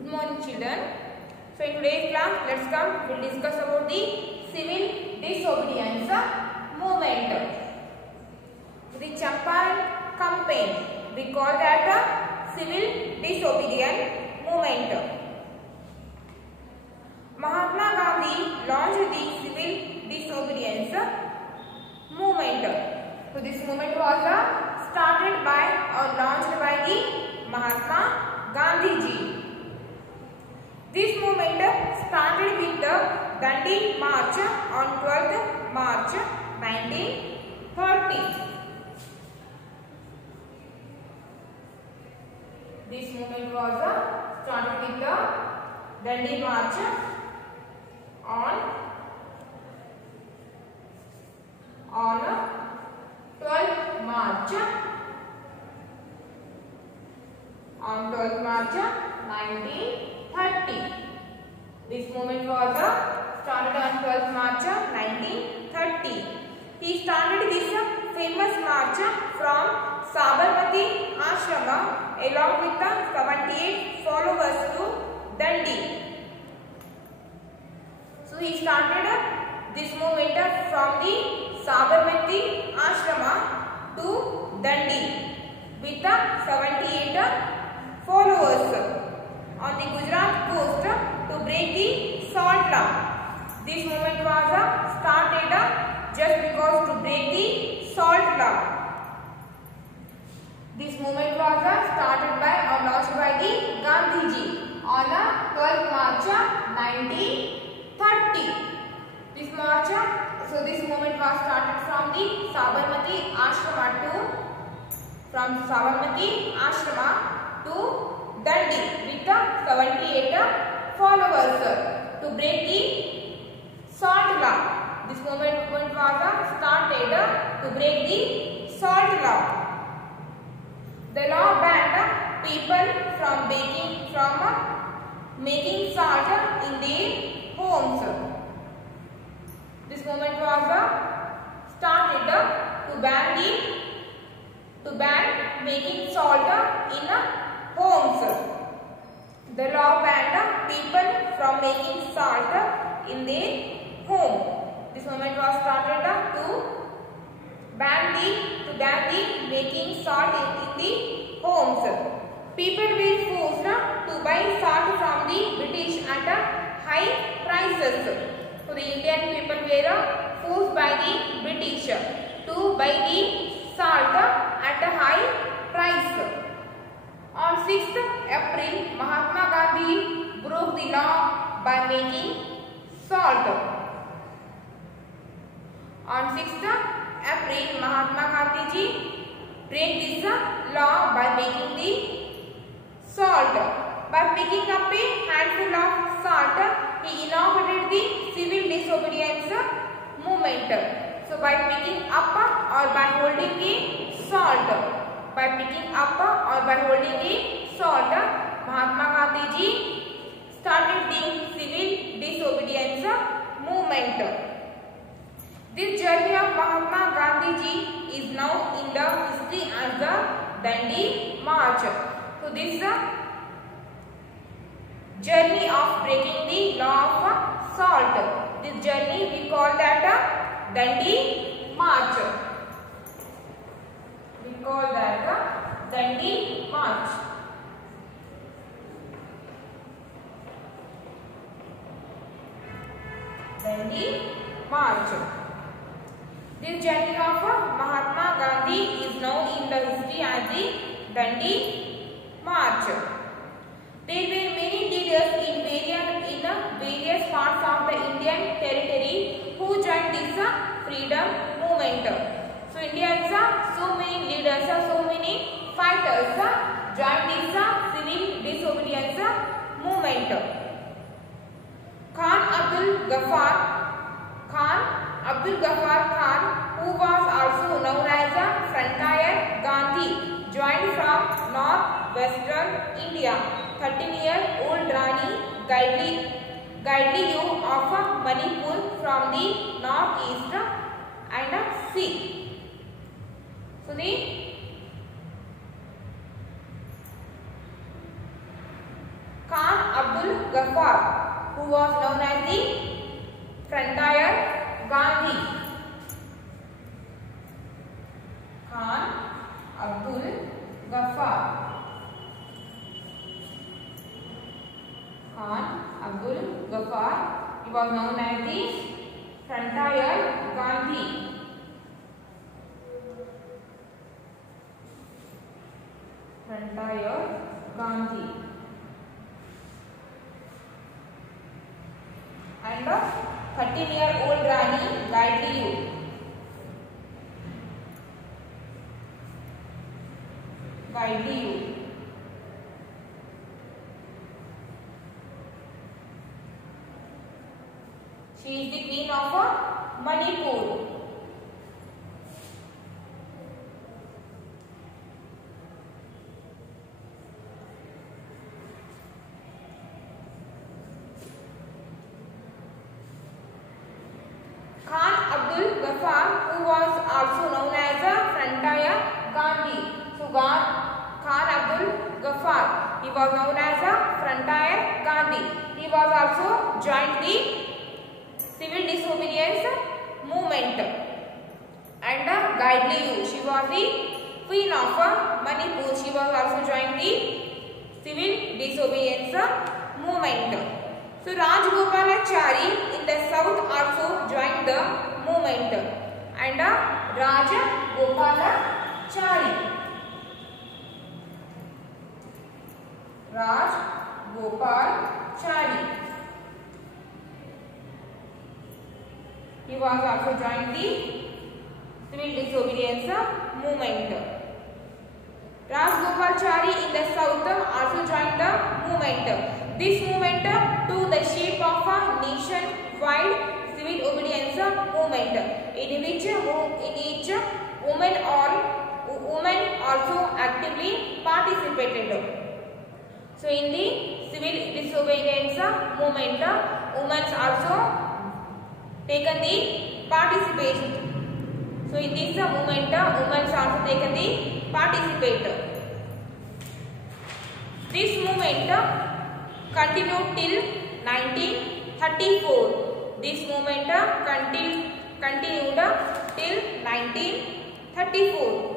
Good morning, children. So in today's class, we'll discuss about the civil disobedience movement. The Champaran campaign, we call that a civil disobedience movement. Mahatma Gandhi launched the civil disobedience movement. So this movement was started by or launched by the Mahatma Gandhi ji. This movement started with the Dandi March on 12th March 1930. This movement was started with the Dandi March on 12th March. On 12th March 1930. This movement was started on 12th March 1930. He started this famous march from Sabarmati Ashrama along with the 78 followers to Dandi. So he started this movement from the Sabarmati Ashrama to Dandi with the 78 followers on the Gujarat coast to break the salt law. This movement was started just because to break the salt law. This movement was started by or launched by the Gandhiji on 12th March 1930. This movement was started from the Sabarmati Ashrama to Dandi with the 78 followers to break the salt law. This movement was started to break the salt law. The law banned people from making salt in their homes. This movement was started to ban making salt in homes. The law banned people from making salt in their home. This movement was started to ban the making salt in the homes. People were forced to buy salt from the British at high prices. So the Indian people were forced by the British to buy the salt at a high price. On 6th April, Mahatma Gandhi broke the law by making salt. On 6th April, Mahatma Gandhi ji break this law by making the salt. By picking up a handful of salt, he inaugurated the civil disobedience movement. So by picking up or by holding the salt. By picking up or by holding the salt, Mahatma Gandhi ji started the civil disobedience movement. This journey of Mahatma Gandhi ji is now in the history as the Dandi March. So this journey of breaking the law of salt, this journey we call that Dandi March. We call that Dandi March. Dandi March. This journey of Mahatma Gandhi is now in the history as the Dandi March. There were many leaders in various parts of the Indian territory who joined this freedom movement. So India has so many leaders, so many fighters joined this civil disobedience movement. Khan Abdul Ghaffar Khan, who was also known as Frontier Gandhi, joined from northwestern India. 13-year-old Rani Gaidliyu of Manipur from the northeast and sea. So the Khan Abdul Ghaffar, who was known as the Frontier Gandhi. Khan Abdul Ghaffar. Khan Abdul Ghaffar. He was known as the Frontier Gandhi. Frontier Gandhi. And a 13-year-old Rani Gaidliu. She is the queen of Manipur. Khan Abdul Ghaffar, who was also known as Frontier Gandhi. So Khan Abdul Ghaffar, he was known as Frontier Gandhi. He was also joined the civil disobedience movement. And Gaidliu, she was the queen of Manipur. She was also joined the civil disobedience movement. So Rajagopalachari in the south also joined the movement. And Rajagopalachari. Rajagopalachari. He was also joined the civil disobedience movement. Rajagopalachari in the south also joined the movement. This movement took the shape of a nationwide civil obedience movement, in which women also actively participated. So in the civil disobedience movement, women also taken the participation. So in this movement, women also taken the participate. This movement continued till 1934. This movement continued till 1934.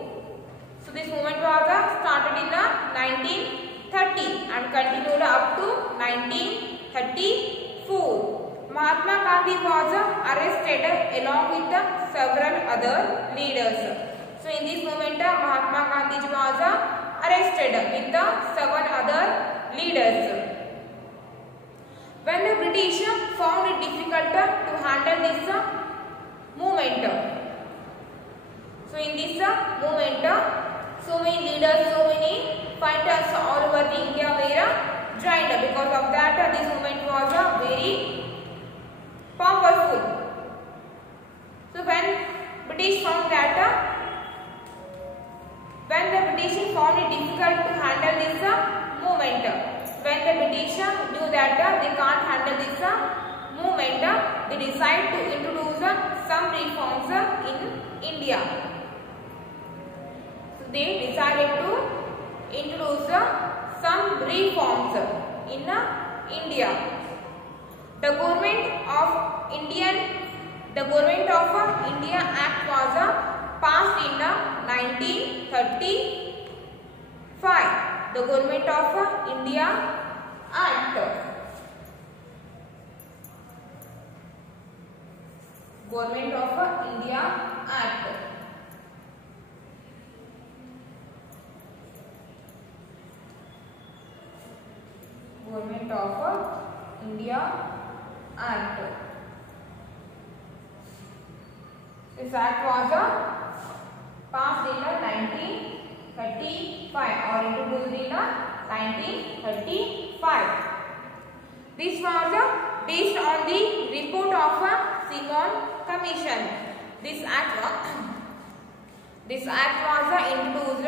So this movement was started in 1930 and continued up to 1934. Mahatma Gandhi was arrested along with several other leaders. So in this movement, Mahatma Gandhi was arrested with 7 other leaders. When the British found it difficult to handle this movement, so in this movement, so many leaders, so many fighters all over the India were joined. Because of that, this movement was very powerful. So when British found that, when the British found it difficult to handle this movement, when the British knew that they can't handle this movement, they decided to introduce some reforms in India. So they decided to introduce some reforms in India. The Government of India Act was passed in 1935. The Government of India Act. Government of India Act. Government of India Act. This act was passed in 1935 or introduced in 1935. This was based on the report of Simon Commission. This act was introduced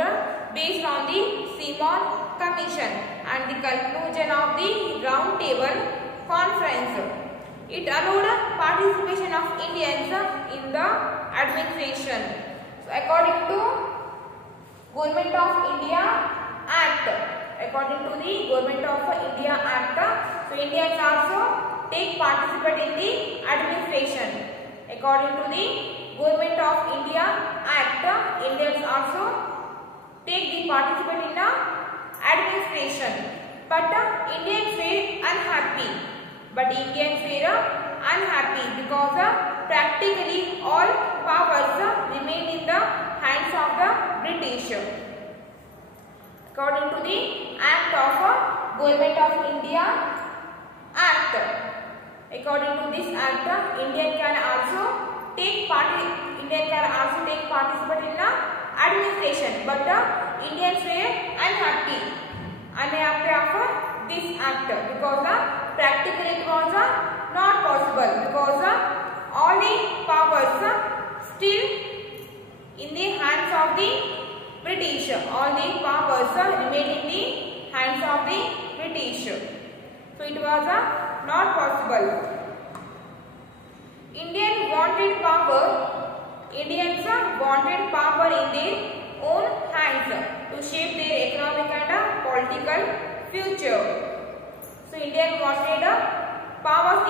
based on the Simon Commission and the conclusion of the Round Table Conference. It allowed participation of Indians in the administration. So according to Government of India Act, according to the Government of India Act, So Indians also take participate in the administration. According to the Government of India Act, Indians also take the participate in the administration. But Indians were unhappy. Because practically all powers remained in the hands of the British. According to the Act of Government of India Act, according to this Act, Indian can also take participate in the administration, but Indians were unhappy of this Act because practically it was not possible, because all the powers still in the hands of the British. All the powers remained in the hands of the British. So it was not possible. Indians wanted power in their own hands to shape their economic and political future. So Indians wanted powers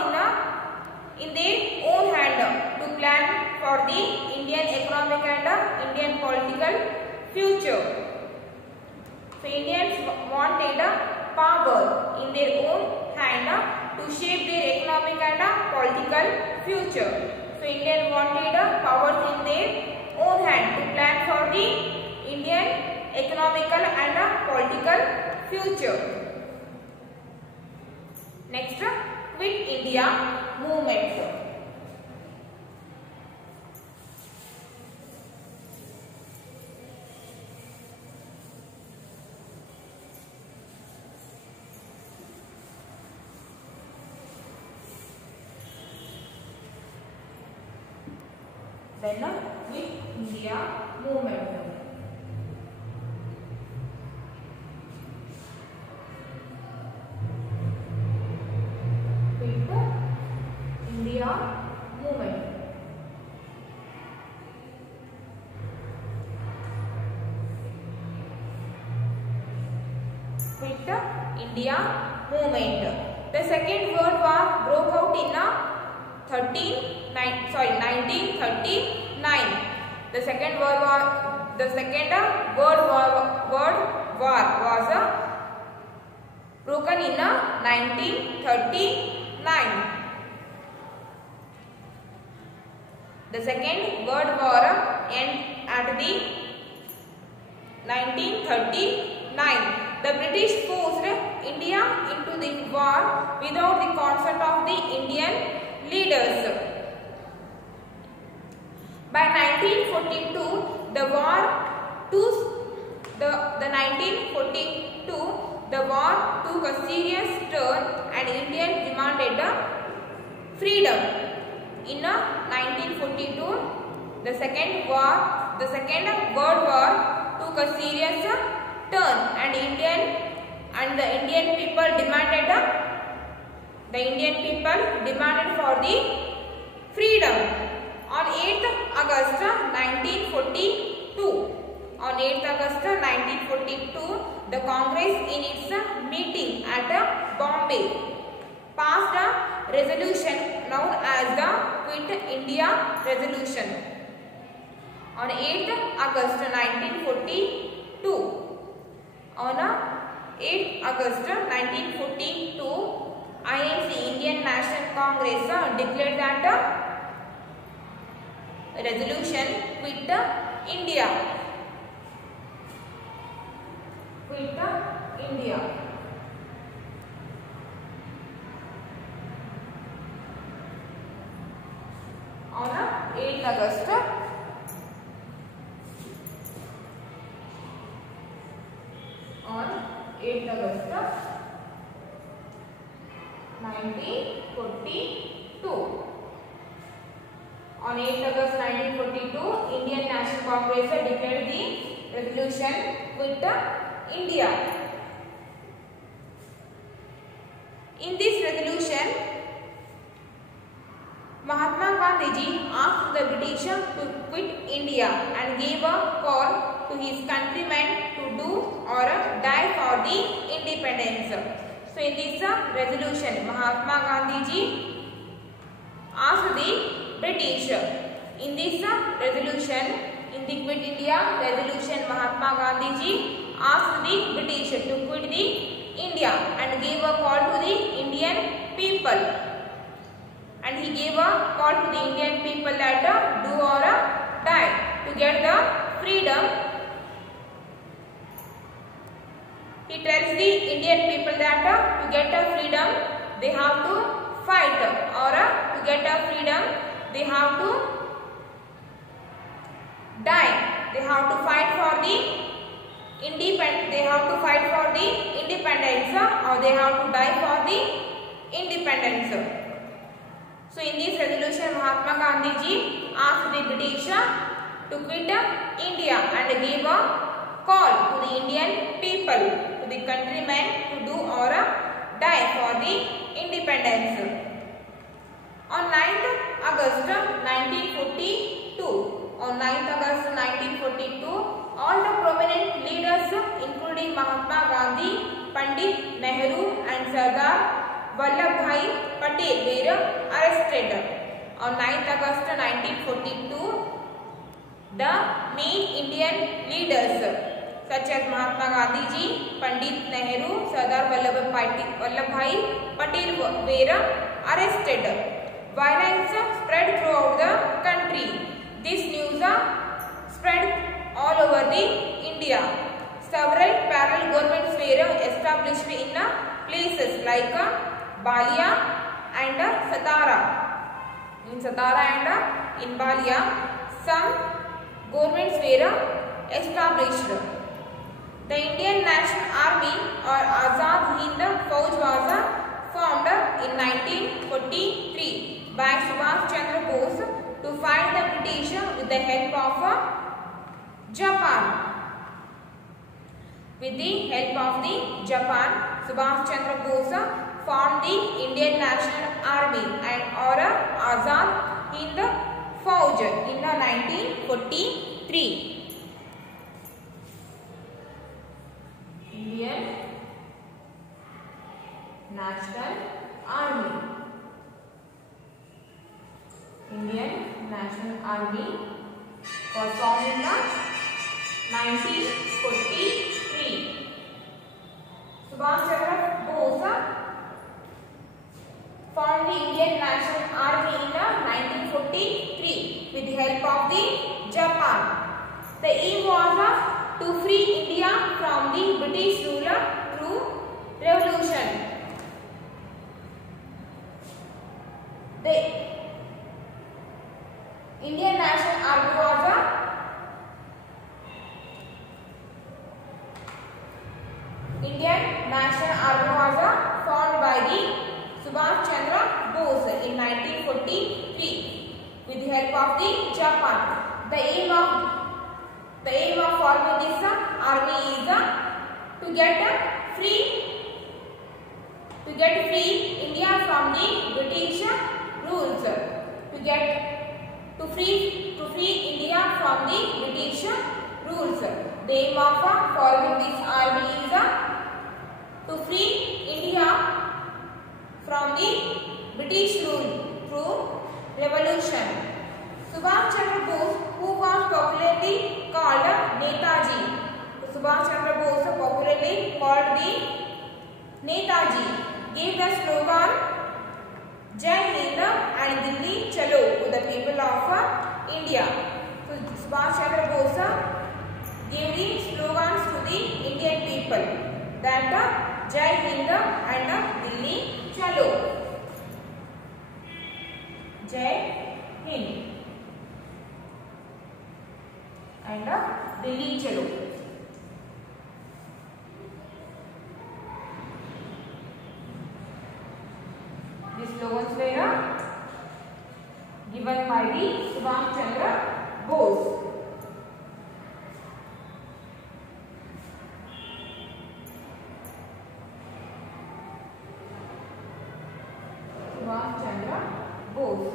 in their own hand to plan for the Indian economic and Indian political future. So Indians wanted power in their own hand to shape their economic and political future. So Indians wanted powers in their own hand to plan for the Indian economical and political future. Next, Quit India movement. Then Quit India movement. Quit India movement. Quit India movement. The second World War broke out in 1939. The second World War was broken in 1939. The Second World War ended at the 1939. The British forced India into the war without the consent of the Indian leaders. By 1942, the war took a serious turn and Indians demanded freedom. In 1942, the Second World War took a serious turn and the Indian people demanded for the freedom. On 8th August 1942, the Congress in its meeting at Bombay passed a resolution known as the Quit India Resolution. On 8th August 1942, INC, Indian National Congress, declared that resolution Quit India. Quit India. On 8th August 1942. On 8th August 1942, Indian National Congress declared the resolution Quit India. In this resolution, Mahatma Gandhi ji asked the British to quit India and gave a call to his countrymen to do or die for the independence. So in this resolution, Mahatma Gandhi ji asked the British. In this resolution, in the Quit India resolution, Mahatma Gandhi ji asked the British to quit the India and gave a call to the Indian people. And he gave a call to the Indian people that do or die to get the freedom. He tells the Indian people that to get a freedom they have to fight, or to get a freedom they have to die. They have to fight for the independence. They have to fight for the independence, or they have to die for the independence. So in this resolution, Mahatma Gandhi ji asked the British to quit India and gave a call to the Indian people, to the countrymen, to do or die for the independence. On 9th August 1942, on 9th August 1942, all the prominent leaders, including Mahatma Gandhi, Pandit Nehru, and Sardar Vallabhbhai Patel, were arrested. On 9th August 1942, the main Indian leaders such as Mahatma Gandhi ji, Pandit Nehru, Sardar Vallabhbhai Patel were arrested. Violence spread throughout the country. This news spread all over the India. Several parallel governments were established in places like Balia and Satara. In Satara and in Balia, some governments were established. The Indian National Army or Azad Hind Fauj was formed in 1943 by Subhash Chandra Bose to fight the British with the help of Japan. With the help of the Japan, Subhash Chandra Bose formed the Indian National Army and or Azad Hind Fauj in 1943. Indian National Army. Indian National Army was formed in 1943. Subhash Chandra Bose formed the Indian National Army in 1943 with the help of the Japan. The aim was to free India from the British ruler through revolution. The Indian National Army was formed by the Subhash Chandra Bose in 1943 with the help of the Japan. The aim of forming this army is to get free India from the British rules. To free India from the British rules. The aim of forming this army is to free India from the British rule through revolution. Subhash Chandra Bose, who was popularly called Netaji. Subhash Chandra Bose, popularly called the Netaji, gave the slogan Jai Hind and Delhi Chalo to the people of India. So Subhash Chandra Bose gave the slogans to the Indian people that Jai Hind and Delhi Chalo. Jai Hind and Delhi Chalo. These slogans were given by the Subhash Chandra Bose. Subhash Chandra Bose.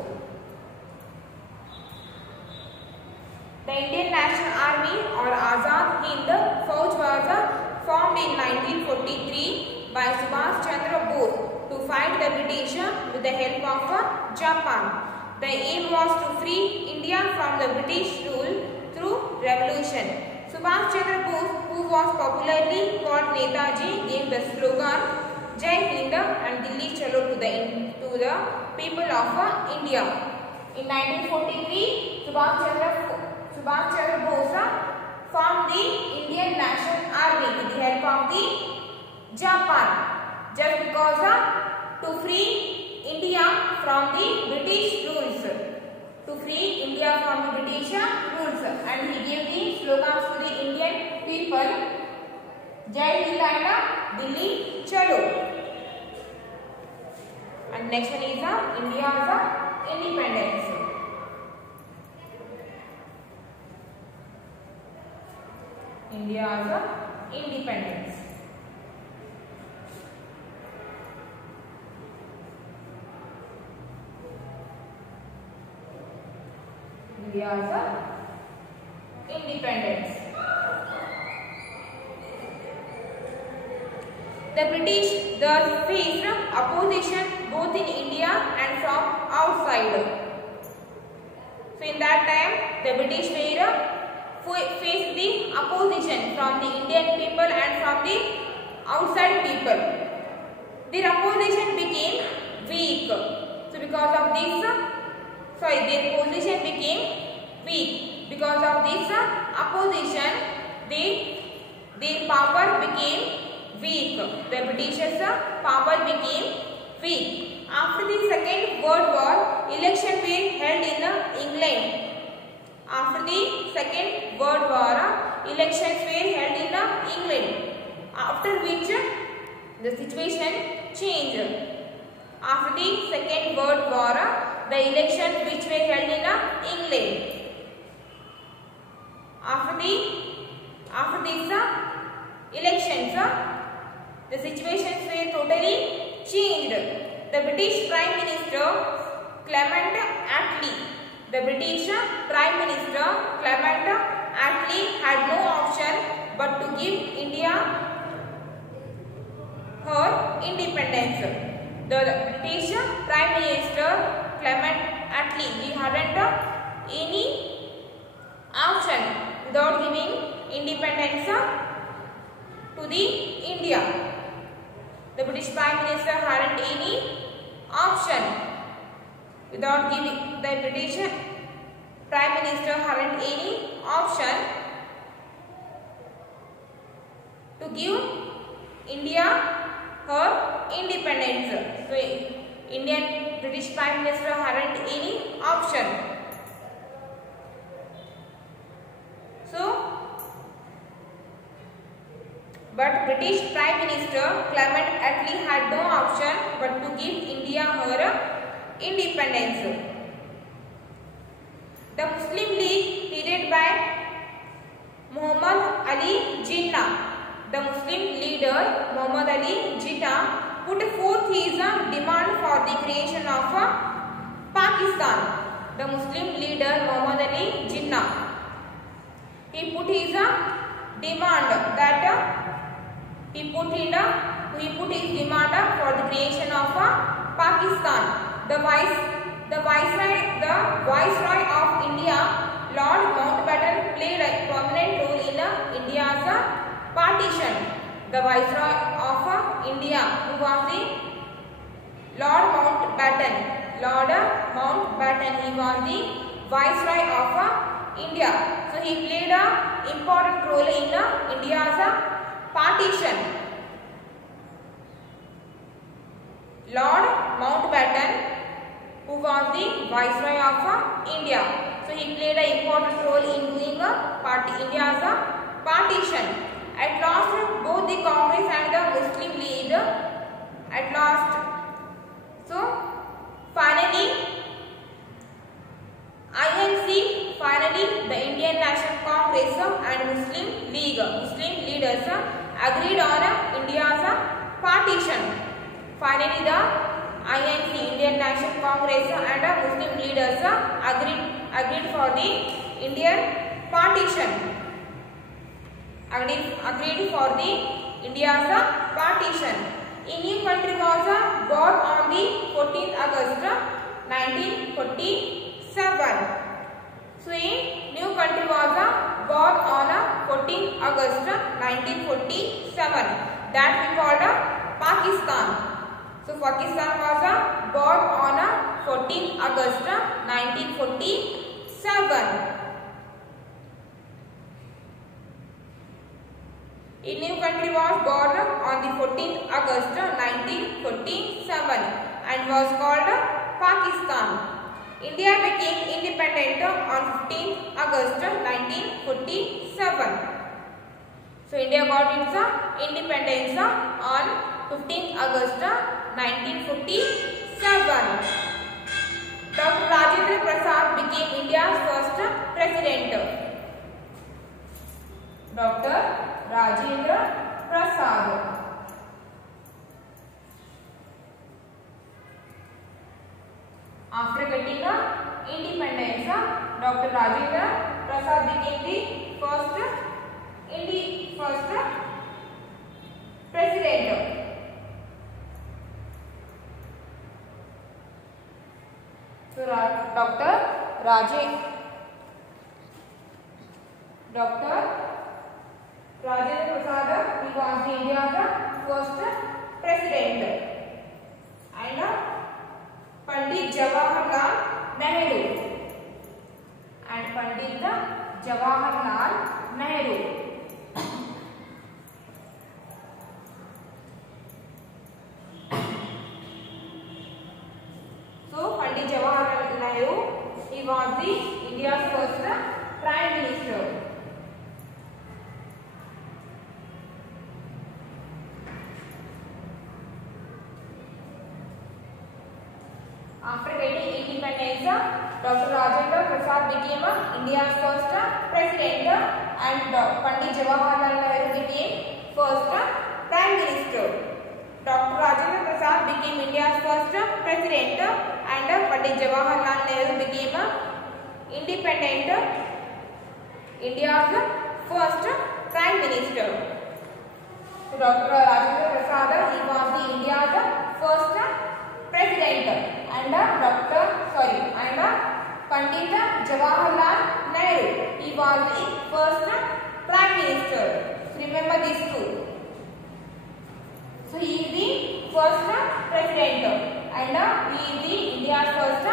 The Indian National Army or Azad Hind Fauj was formed in 1943 by Subhash Chandra the help of Japan. The aim was to free India from the British rule through revolution. Subhash Chandra Bose, who was popularly called Netaji, gave the slogan Jai Hind and Delhi Chalo to the people of India. In 1943, Subhash Chandra Bose formed the Indian National Army with the help of the Japan, just because to free India from the British rules. To free India from the British rules, and he gave the slogans to the Indian people, Jai Hind and Delhi Chalo. And next one is India's independence. India's independence. India's independence. The British thus faced opposition both in India and from outside. So in that time, the British faced the opposition from the Indian people and from the outside people. Their opposition became weak. So because of this, their position became weak. Because of this opposition, their power became weak. The British's power became weak. After the Second World War, elections were held in England. After the Second World War, elections were held in England. After which the situation changed. After the Second World War, the elections which were held in England. After these elections, the situations were totally changed. The British Prime Minister Clement Attlee. The British Prime Minister Clement Attlee had no option but to give India her independence. The British Prime Minister Clement Attlee, he hadn't any option without giving independence to the India. The British Prime Minister hadn't any option without giving. The British Prime Minister hadn't any option to give India her independence. So British Prime Minister hadn't any option. But British Prime Minister Clement Attlee had no option but to give India her independence. The Muslim League, headed by Muhammad Ali Jinnah, the Muslim leader Muhammad Ali Jinnah put forth his demand for the creation of Pakistan. The Muslim leader Muhammad Ali Jinnah, he put his demand that he put his demand for the creation of Pakistan. The Viceroy of India, Lord Mountbatten, played a prominent role in India's partition. The Viceroy of India, who was the Lord Mountbatten, he was the Viceroy of India. So he played an important role in India's partition. Lord Mountbatten, who was the Viceroy of India. So he played an important role in doing India's partition. At last, both the Congress and the Muslim League, finally the Indian National Congress and Muslim leaders agreed on India's partition. Finally, the INC, Indian National Congress, and Muslim leaders agreed for the Indian partition. Agreed for the India's partition. A new country was born on the 14th August August 1947. So in new country was born on 14 August 1947. That we called Pakistan. So Pakistan was born on 14 August 1947. A new country was born on the 14th August 1947 and was called Pakistan. India became independent on 15th August 1947. So India got its independence on 15th August 1947. Dr. Rajendra Prasad became India's first president. Dr. Rajendra Prasad. After getting independence, Dr. Rajendra Prasad became the first president. So Dr. Rajendra Prasad, he was India's first president, and Pandit Jawaharlal Nehru. So Pandit Jawaharlal Nehru, he was the India's first Prime Minister. After getting independence, Dr. Rajendra Prasad became India's first president and Pandit Jawaharlal Nehru became first Prime Minister. Dr. Rajendra Prasad became India's first president and Pandit Jawaharlal Nehru became India's first Prime Minister. So Dr. Rajendra Prasad, he was the India's first president and Pandit Jawaharlal Nehru, he was the first Prime Minister. So remember these two. So he is the first president and he is the India's first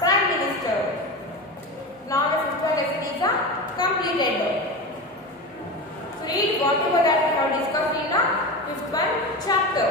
Prime Minister. Now the fifth lesson is completed. So read whatever that we have discussed in the fifth chapter.